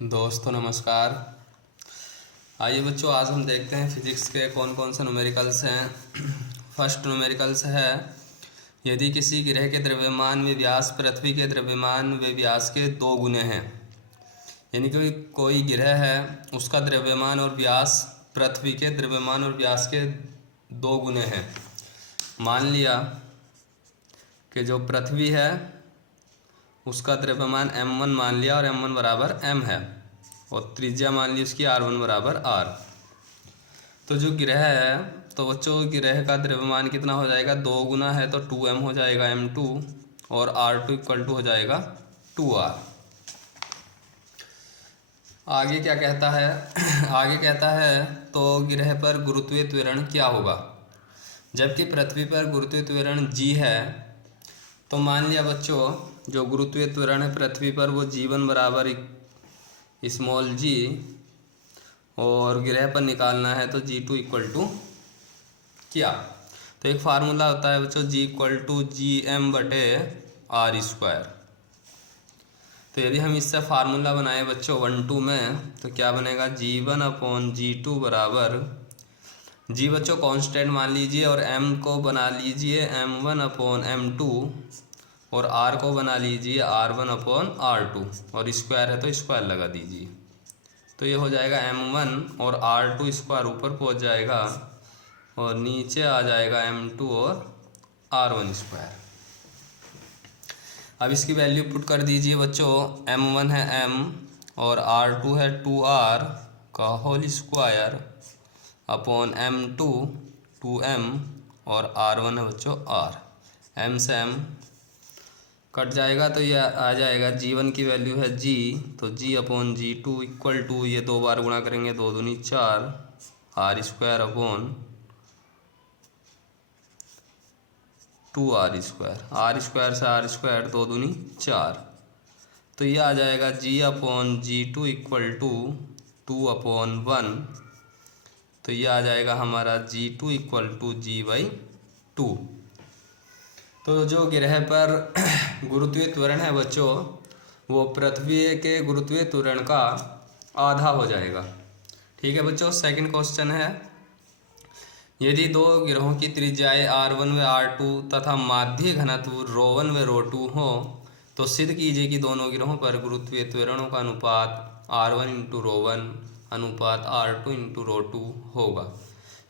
दोस्तों नमस्कार। आइए बच्चों, आज हम देखते हैं फिजिक्स के कौन कौन से न्यूमेरिकल्स हैं। फर्स्ट न्यूमेरिकल्स है, यदि किसी ग्रह के द्रव्यमान व व्यास पृथ्वी के द्रव्यमान व व्यास के 2 गुने हैं। यानी कि कोई ग्रह है, उसका द्रव्यमान और व्यास पृथ्वी के द्रव्यमान और व्यास के 2 गुने हैं। मान लिया कि जो पृथ्वी है उसका द्रव्यमान m1 मान लिया और m1 बराबर m है, और त्रिज्या मान ली उसकी r1 बराबर r। तो जो ग्रह है, तो बच्चों ग्रह का द्रव्यमान कितना हो जाएगा, 2 गुना है तो 2m हो जाएगा m2, और r2 इक्वल टू हो जाएगा 2r। आगे क्या कहता है आगे कहता है तो ग्रह पर गुरुत्वीय त्वरण क्या होगा। जबकि पृथ्वी पर गुरुत्वीय त्वरण g है, तो मान लिया बच्चों जो गुरुत्वीय त्वरण है पृथ्वी पर वो g1 बराबर स्मॉल g, और ग्रह पर निकालना है तो g2 इक्वल टू क्या। तो एक फार्मूला होता है बच्चों, g इक्वल टू gm बटे r स्क्वायर। तो यदि हम इससे फार्मूला बनाएं बच्चों 1-2 में, तो क्या बनेगा, g1 अपॉन g2 बराबर g बच्चों कांस्टेंट मान लीजिए, और m को बना लीजिए m1 अपॉन m2, और r को बना लीजिए r1 अपॉन r2, और स्क्वायर है तो स्क्वायर लगा दीजिए। तो ये हो जाएगा m1 और r2 स्क्वायर ऊपर पहुंच जाएगा, और नीचे आ जाएगा m2 और r1 स्क्वायर। अब इसकी वैल्यू पुट कर दीजिए बच्चों, m1 है m और r2 है 2r का whole square upon m2 2m, और r1 है बच्चों r। m से m कट जाएगा तो ये आ जाएगा, g1 की वैल्यू है g, तो g upon g2 equal to, ये 2 बार गुणा करेंगे 2 दूनी 4 r square upon 2r square. r square से r स्क्वायर 2 दूनी 4, तो ये आ जाएगा g upon g2 equal to 2 upon 1। तो ये आ जाएगा हमारा g2 इक्वल टू g/2। तो जो ग्रह पर गुरुत्वीय त्वरण है बच्चों, वो पृथ्वी के गुरुत्वीय त्वरण का आधा हो जाएगा। ठीक है बच्चों। सेकंड क्वेश्चन है, यदि 2 ग्रहों की त्रिज्याएं r1 व r2 तथा माध्य घनत्व ρ1 व ρ2 हो, तो सिद्ध कीजिए कि दोनों ग्रहों पर गुरुत्वीय त्वरणों का अनुपात r1 इंटू ρ1 अनुपात r2 इंटू ρ2 होगा।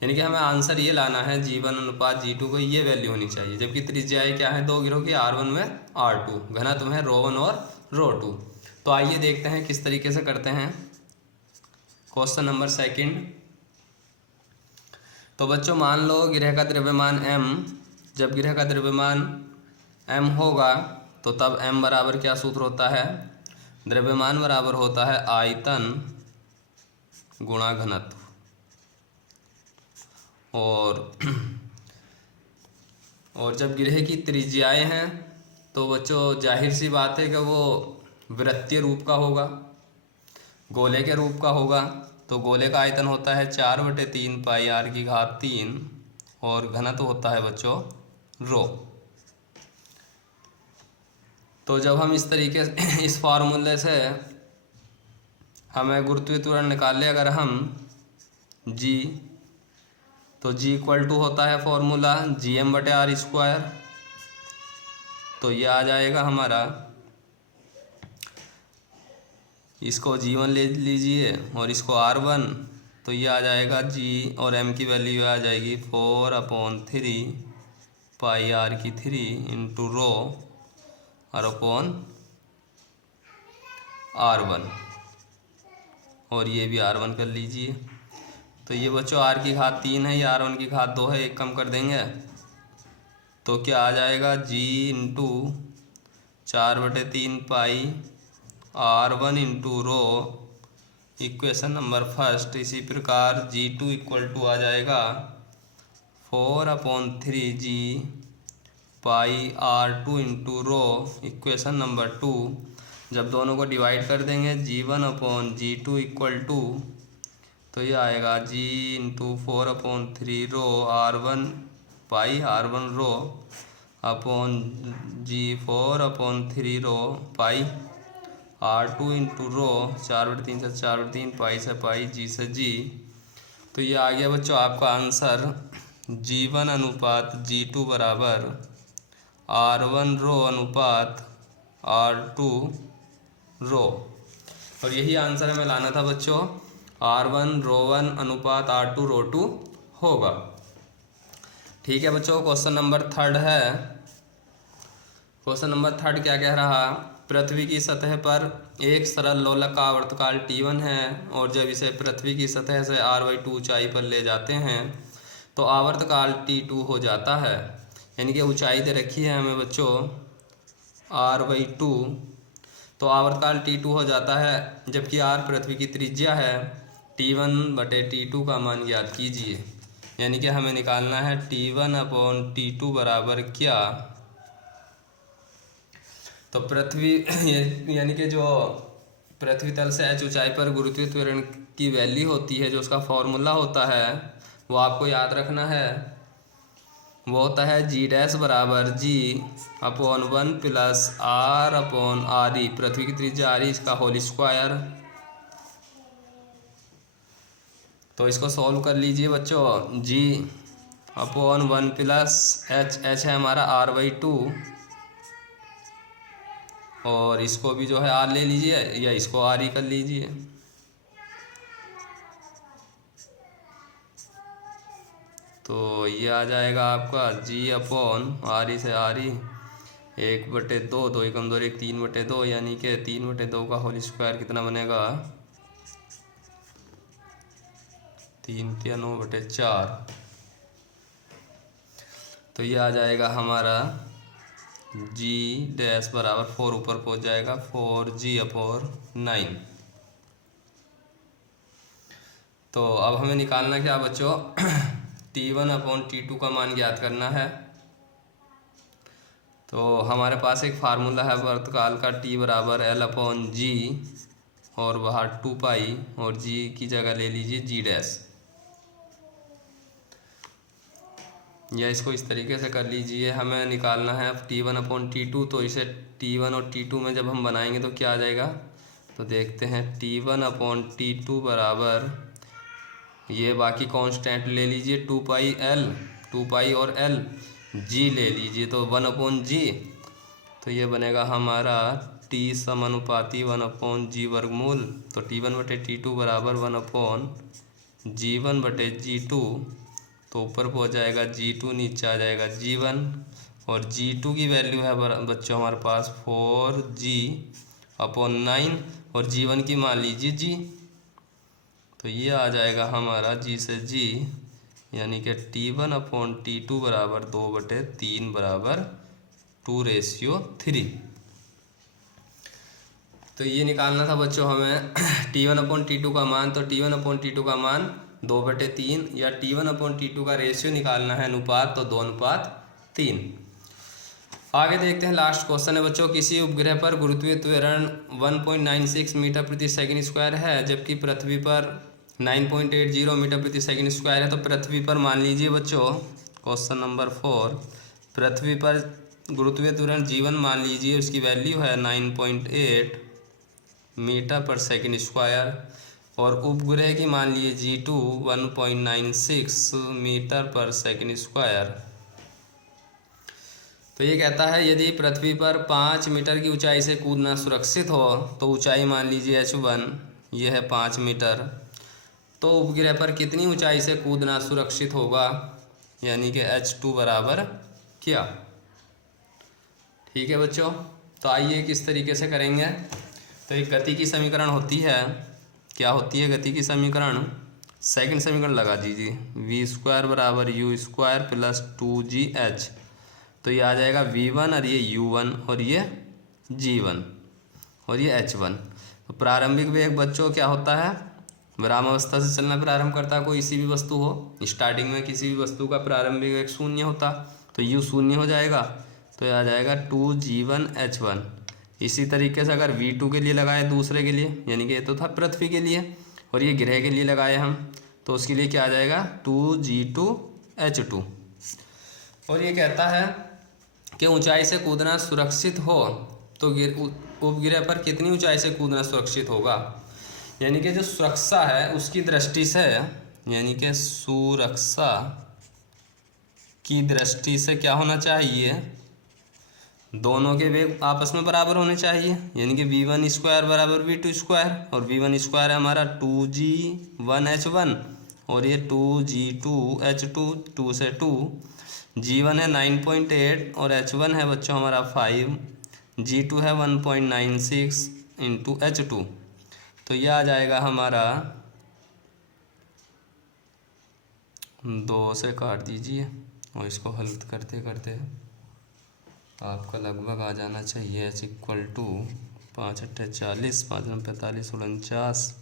यानी कि हमें आंसर ये लाना है g1 अनुपात g2 को ये वैल्यू होनी चाहिए। जबकि त्रिज्याएं क्या है 2 ग्रहों की, r1 व r2, घनत्व है ρ1 और ρ2। तो आइए देखते हैं किस तरीके से करते हैं। क्वेश्चन नंबर सेकंड, तो बच्चों मान लो ग्रह का द्रव्यमान m। जब ग्रह का द्रव्यमान m होगा तो तब m बराबर क्या सूत्र होता है, द्रव्यमान बराबर होता है आयतन गुणा घनत्व। और जब ग्रह की त्रिज्याएं हैं तो बच्चों जाहिर सी बात है कि वो वृत्तीय रूप का होगा, गोले के रूप का होगा। तो गोले का आयतन होता है 4/3 पाई r की घात 3, और घनत्व होता है बच्चों रो। तो जब हम इस तरीके इस फार्मूले से हमें गुरुत्वीय त्वरण निकाले अगर हम g, तो g इक्वल टू होता है फॉर्मूला gm बटे r स्क्वायर। तो ये आ जाएगा हमारा, इसको g1 ले लीजिए और इसको r1, तो ये आ जाएगा g, और m की वैल्यू आ जाएगी 4/3 पाई r की 3 इंटू रो और अपॉन r1, और ये भी r1 कर लीजिए। तो ये बच्चों r की घात 3 है, ये r1 की घात 2 है, एक कम कर देंगे तो क्या आ जाएगा, g इंटू 4/3 पाई r1 into rho, equation number first. इसी प्रकार g2 इक्वल टू आ जाएगा 4/3 g पाई r2 into rho, equation number 2। जब दोनों को डिवाइड कर देंगे g1 upon g2 equal to, तो ये आएगा g इंटू 4/3 रो r1 पाई r1 रो अपॉन g 4/3 रो पाई R2 इंटू रो 4/3 से 4/3 पाई से पाई जी से जी। तो ये आ गया बच्चों आपका आंसर G1 अनुपात G2 बराबर R1 रो अनुपात R2 रो। और यही आंसर हमें लाना था बच्चों, R1 रो 1 अनुपात R2 रो 2 होगा। ठीक है बच्चों, क्वेश्चन नंबर थर्ड है। क्वेश्चन नंबर थर्ड क्या कह रहा, पृथ्वी की सतह पर एक सरल लोलक का आवर्तकाल T1 है और जब इसे पृथ्वी की सतह से R/2 ऊंचाई पर ले जाते हैं तो आवर्तकाल T2 हो जाता है। यानी कि ऊंचाई दे रखी है हमें बच्चों R/2, तो आवर्तकाल T2 हो जाता है, जबकि R पृथ्वी की त्रिज्या है। T1/T2 का मान ज्ञात कीजिए। यानी कि हमें निकालना है T1/T2 बराबर क्या। तो पृथ्वी यानी कि जो पृथ्वी तल से h ऊंचाई पर गुरुत्वीय त्वरण की वैल्यू होती है, जो उसका फॉर्मूला होता है वो आपको याद रखना है। वो होता है G' बराबर G/1 प्लस R/RE, पृथ्वी की त्रिज्या RE, इसका होल स्क्वायर। तो इसको सॉल्व कर लीजिए बच्चों। G/1 प्लस h है हमारा R/2, और इसको भी जो है R ले लीजिए या इसको RE कर लीजिए। तो ये आ जाएगा आपका G/RE से RE 1/2, 2 एकम 2 1 3/2, यानी कि 3/2 का होल स्क्वायर कितना बनेगा 3 × 9/4। तो ये आ जाएगा हमारा G' बराबर 4 ऊपर पहुंच जाएगा 4G/9। तो अब हमें निकालना क्या बच्चों, T1/T2 का मान ज्ञात करना है। तो हमारे पास एक फार्मूला है आवर्तकाल का, T बराबर L/G और बाहर 2 पाई, और G की जगह ले लीजिए G', या इसको इस तरीके से कर लीजिए। हमें निकालना है T1/T2, तो इसे T1 और T2 में जब हम बनाएंगे तो क्या आ जाएगा, तो देखते हैं। T1/T2 बराबर, ये बाकी कांस्टेंट ले लीजिए 2 पाई और L, G ले लीजिए तो 1/G। तो ये बनेगा हमारा T समानुपाती 1/G वर्गमूल। तो T1/T2 बराबर 1/G1/G2। तो ऊपर पहुंच जाएगा G2, नीचे आ जाएगा G1, और G2 की वैल्यू है बच्चों हमारे पास 4G/9, और G1 की मान लीजिए G। तो ये आ जाएगा हमारा G से G, यानी कि T1/T2 बराबर 2/3 बराबर 2:3। तो ये निकालना था बच्चों हमें T1/T2 का मान। तो T1/T2 का मान 2/3, या T1/T2 का रेशियो निकालना है अनुपात, तो 2:3। आगे देखते हैं, लास्ट क्वेश्चन है बच्चों, किसी उपग्रह पर गुरुत्वीय त्वरण 1.96 मीटर प्रति सेकंड स्क्वायर है, जबकि पृथ्वी पर 9.80 मीटर प्रति सेकंड स्क्वायर है। तो पृथ्वी पर मान लीजिए बच्चों, क्वेश्चन नंबर 4, पृथ्वी पर गुरुत्वीय त्वरण G1 मान लीजिए, उसकी वैल्यू है 9.8 मीटर पर सेकंड स्क्वायर, और उपग्रह की मान लीजिए G2 1.96 मीटर पर सेकंड स्क्वायर। तो ये कहता है यदि पृथ्वी पर 5 मीटर की ऊंचाई से कूदना सुरक्षित हो, तो ऊंचाई मान लीजिए H1, ये है 5 मीटर, तो उपग्रह पर कितनी ऊंचाई से कूदना सुरक्षित होगा, यानी कि H2 बराबर क्या। ठीक है बच्चों, तो आइए किस तरीके से करेंगे। तो एक गति की समीकरण होती है, क्या होती है गति की समीकरण, सेकंड समीकरण लगा दीजिए, v² बराबर u² प्लस 2gh। तो ये आ जाएगा v1, और ये u1, और ये g1, और ये h1। तो प्रारंभिक वेग बच्चों क्या होता है, विरामावस्था से चलना प्रारंभ करता है कोई सी भी वस्तु हो, स्टार्टिंग में किसी भी वस्तु का प्रारंभिक वेग 0 होता, तो u 0 हो जाएगा। तो ये आ जाएगा 2g1h1। इसी तरीके से अगर v2 के लिए लगाए दूसरे के लिए, यानी कि ये तो था पृथ्वी के लिए, और ये ग्रह के लिए लगाए हम, तो उसके लिए क्या आ जाएगा 2g2h2। और ये कहता है कि ऊंचाई से कूदना सुरक्षित हो, तो उपग्रह पर कितनी ऊंचाई से कूदना सुरक्षित होगा, यानी कि जो सुरक्षा है उसकी दृष्टि से, यानी कि सुरक्षा की दृष्टि से क्या होना चाहिए, दोनों के वेग आपस में बराबर होने चाहिए, यानी कि v1 स्क्वायर बराबर v2 स्क्वायर, और v1 स्क्वायर है हमारा 2g1h1 और ये 2g2h2, 2 से 2, g1 है 9.8 और h1 है बच्चों हमारा 5, g2 है 1.96 इंटू h2, तो यह आ जाएगा हमारा 2 से काट दीजिए और इसको हल करते करते आपका लगभग आ जाना चाहिए h इक्वल टू 5 अट्ठे 40, 5 9 45 49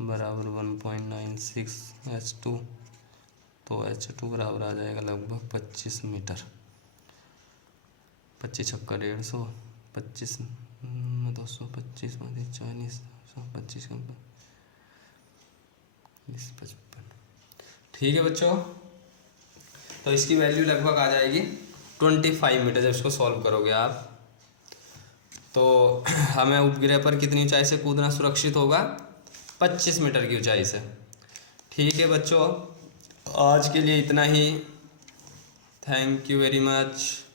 बराबर 1.96 h2, तो h2 बराबर आ जाएगा लगभग 25 मीटर, 25 छक्का 150, 25 200, 25 40 25 55। ठीक है बच्चों, तो इसकी वैल्यू लगभग आ जाएगी 25 मीटर जब इसको सॉल्व करोगे आप। तो हमें उपग्रह पर कितनी ऊंचाई से कूदना सुरक्षित होगा, 25 मीटर की ऊंचाई से। ठीक है बच्चों, आज के लिए इतना ही। Thank you very much.